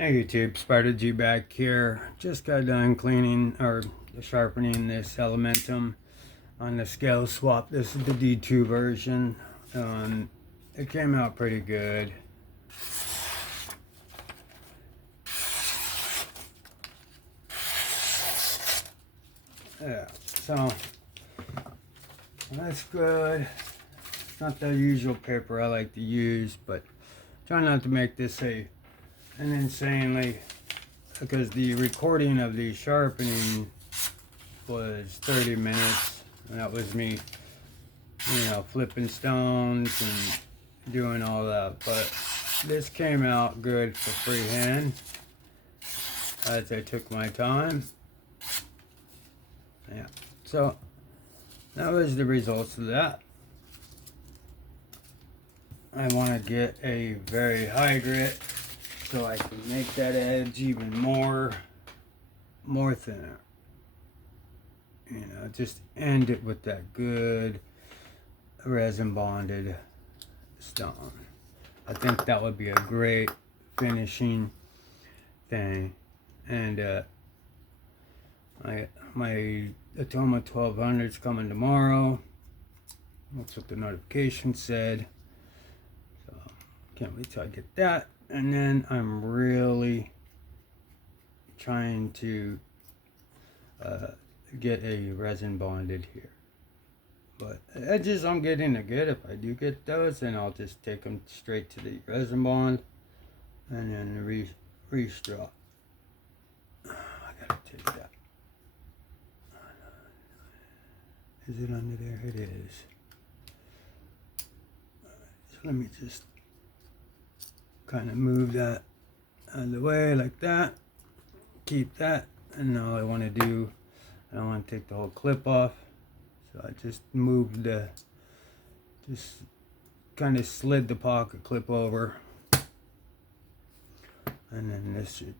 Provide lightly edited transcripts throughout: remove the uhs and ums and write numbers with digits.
Hey YouTube, Spider G back here. Just got done cleaning or sharpening this Elementum on the scale swap. This is the D2 version. It came out pretty good. Yeah, so that's good. It's not the usual paper I like to use, but try not to make this an insanely, because the recording of the sharpening was 30 minutes, and that was me, flipping stones and doing all that. But this came out good for freehand, as I took my time. Yeah, so that was the results of that. I want to get a very high grit so I can make that edge even more thinner. Just end it with that good resin bonded stone. I think that would be a great finishing thing. And my Atoma 1200 is coming tomorrow. That's what the notification said. So can't wait till I get that. And then I'm really trying to get a resin bonded here. But edges I'm getting to get. If I do get those, then I'll just take them straight to the resin bond and then re-straw. I gotta take that. Is it under there? It is. So let me just kind of move that out of the way like that. Keep that. And now I want to do, I don't want to take the whole clip off. So I just moved just kind of slid the pocket clip over. And then this should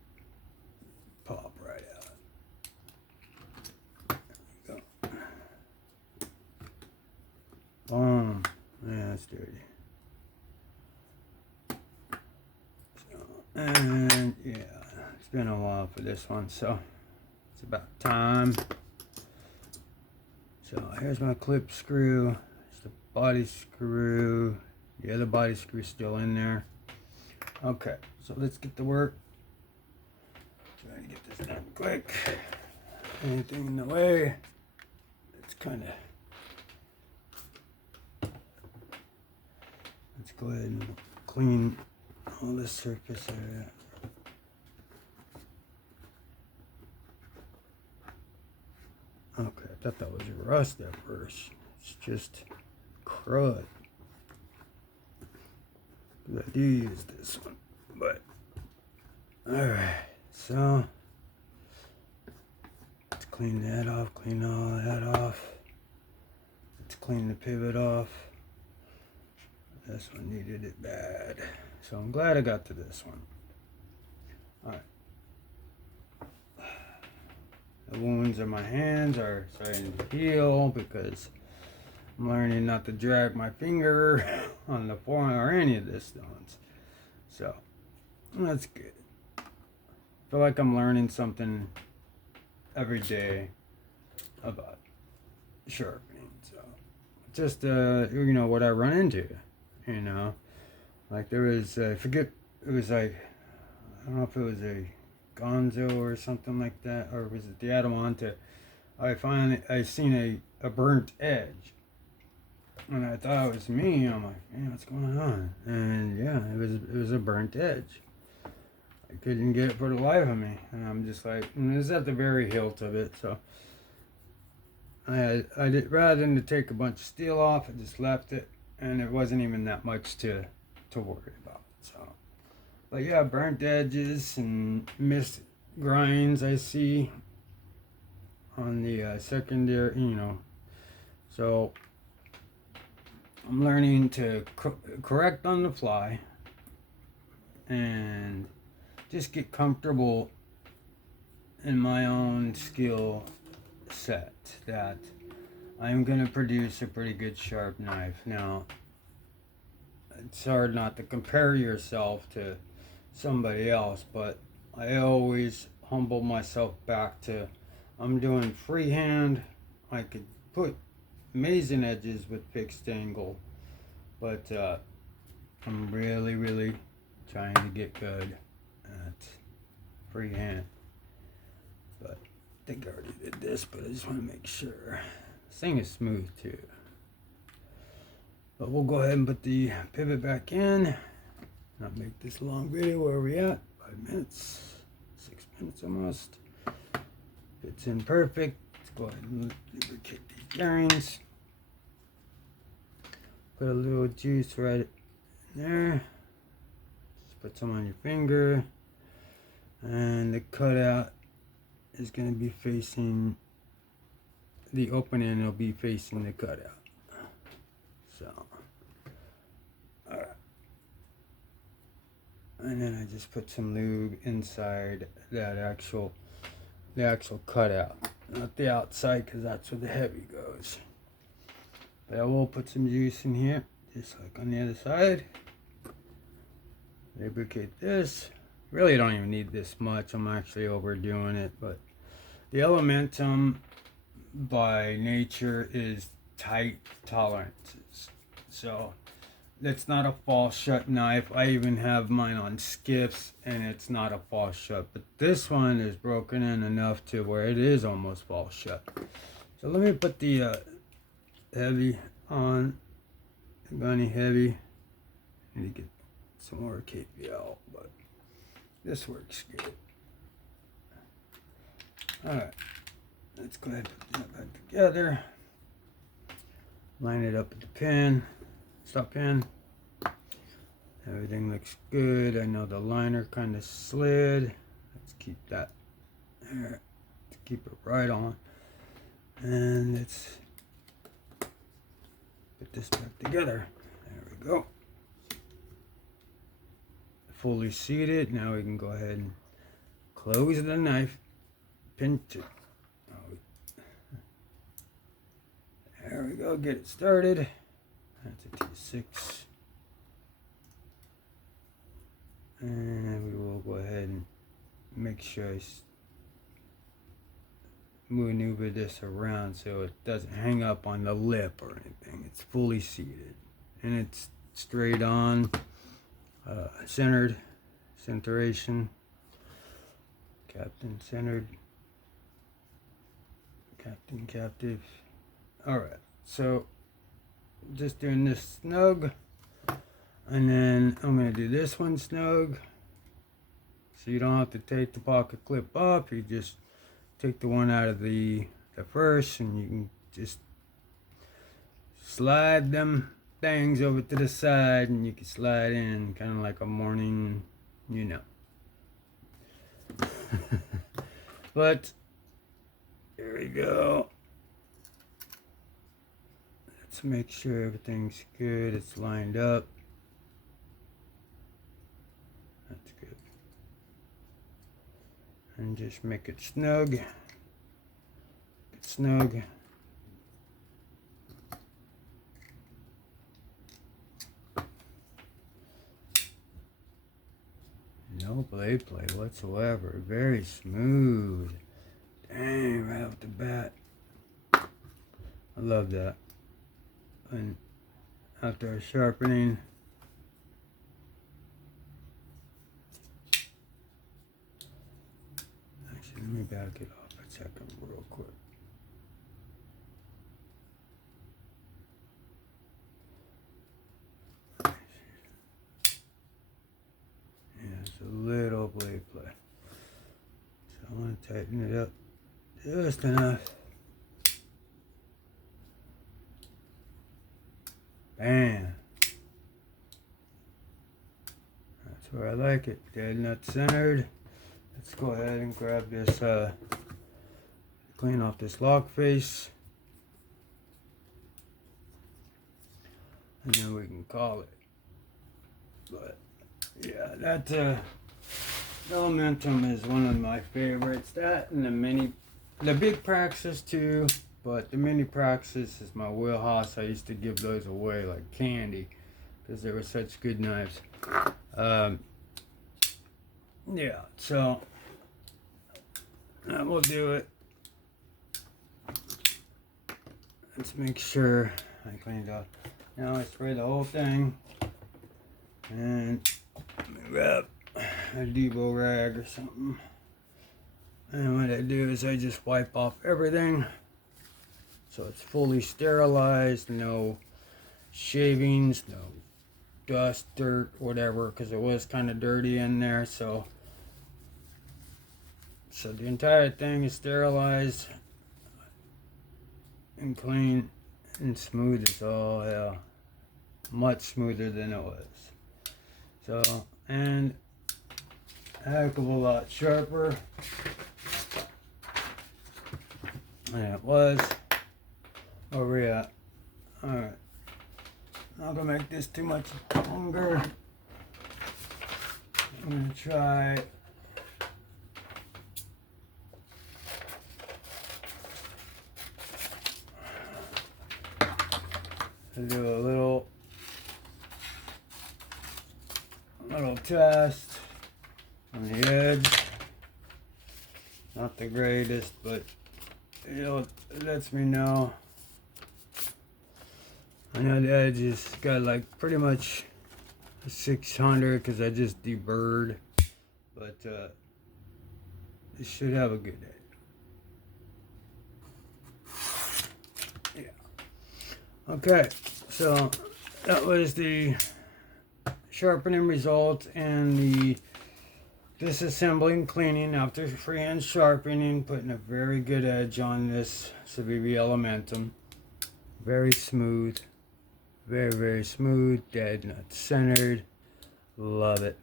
pop right out. There we go. Boom. Yeah, that's dirty. And yeah, it's been a while for this one, so it's about time. So here's my clip screw. It's the body screw. The other body screw still in there. Okay, so let's get to work. Try to get this done quick. Anything in the way, it's kind of. Let's go ahead and clean all this surface area. Okay, I thought that was rust at first. It's just crud. I do use this one, but alright, so let's clean that off, clean all that off. Let's clean the pivot off. This one needed it bad. So I'm glad I got to this one. Alright. The wounds on my hands are starting to heal because I'm learning not to drag my finger on the form or any of the stones. So that's good. I feel like I'm learning something every day about sharpening. So just what I run into. Like there was, I forget, it was like, I don't know if it was a Gonzo or something like that, or was it the Adamanta? I seen a burnt edge, and I thought it was me. I'm like, man, what's going on? And yeah, it was a burnt edge. I couldn't get it for the life of me, and I'm just like, and it was at the very hilt of it, so I did, rather than to take a bunch of steel off, I just left it, and it wasn't even that much to worry about. So, but yeah, burnt edges and missed grinds I see on the secondary, So I'm learning to correct on the fly and just get comfortable in my own skill set that I'm going to produce a pretty good sharp knife. Now, it's hard not to compare yourself to somebody else, but I always humble myself back to, I'm doing freehand. I could put amazing edges with fixed angle, but I'm really trying to get good at freehand. But I think I already did this, but I just want to make sure. This thing is smooth too. But we'll go ahead and put the pivot back in. Not make this long video. Where are we at? 5 minutes, 6 minutes almost. Fits in perfect. Let's go ahead and lubricate these bearings. Put a little juice right in there. Just put some on your finger. And the cutout is going to be facing the opening, will be facing the cutout. So, alright. And then I just put some lube inside that the actual cutout, not the outside, because that's where the heavy goes. But I will put some juice in here, just like on the other side. Lubricate this. Really don't even need this much. I'm actually overdoing it, but the Elementum by nature is tight tolerances. So it's not a false shut knife. I even have mine on skips and it's not a false shut, but this one is broken in enough to where it is almost false shut. So let me put the heavy on, the gunny heavy. I need to get some more KPL, but this works good. Alright, let's go ahead and put that back together. Line it up with the pin, stop pin. Everything looks good. I know the liner kind of slid. Let's keep that there. Let's keep it right on. And let's put this back together. There we go. Fully seated. Now we can go ahead and close the knife. Pinch it. There we go. Get it started. That's a T6. And we will go ahead and make sure I maneuver this around so it doesn't hang up on the lip or anything. It's fully seated. And it's straight on. Centered, centration, captain centered, captain captive. Alright, so just doing this snug, and then I'm going to do this one snug, so you don't have to take the pocket clip off. You just take the one out of the first, and you can just slide them things over to the side, and you can slide in kind of like a morning, you know. But here we go. Let's make sure everything's good. It's lined up. That's good. And just make it snug. Snug. No blade play whatsoever. Very smooth. Dang, right off the bat. I love that. And after sharpening, actually, let me back it off a second real quick. A little blade play. So I want to tighten it up just enough. Bam. That's where I like it. Dead nut centered. Let's go ahead and grab this, clean off this lock face. And then we can call it. But yeah, that Elementum is one of my favorites. That and the big Praxis too, but the mini Praxis is my wheelhouse. I used to give those away like candy because they were such good knives. yeah, so that will do it. Let's make sure I cleaned up. Now I spray the whole thing, and grab a Devo rag or something. And what I do is I just wipe off everything so it's fully sterilized, no shavings, no dust, dirt, whatever, because it was kind of dirty in there. So the entire thing is sterilized and clean and smooth as all hell. Much smoother than it was. So, and a heck of a lot sharper than it was. Where we at? Alright. Not gonna make this too much longer. I'm gonna try to do a little test on the edge. Not the greatest, but it lets me know. I know the edge has got like pretty much 600 because I just deburred, but it should have a good edge. Yeah. Okay, so that was the sharpening result and the disassembling, cleaning after freehand sharpening, putting a very good edge on this Civivi Elementum. Very smooth. Very, very smooth, dead nut centered. Love it.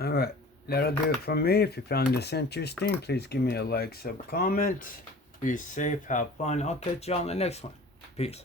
Alright, that'll do it from me. If you found this interesting, please give me a like, sub, comment. Be safe, have fun. I'll catch you on the next one. Peace.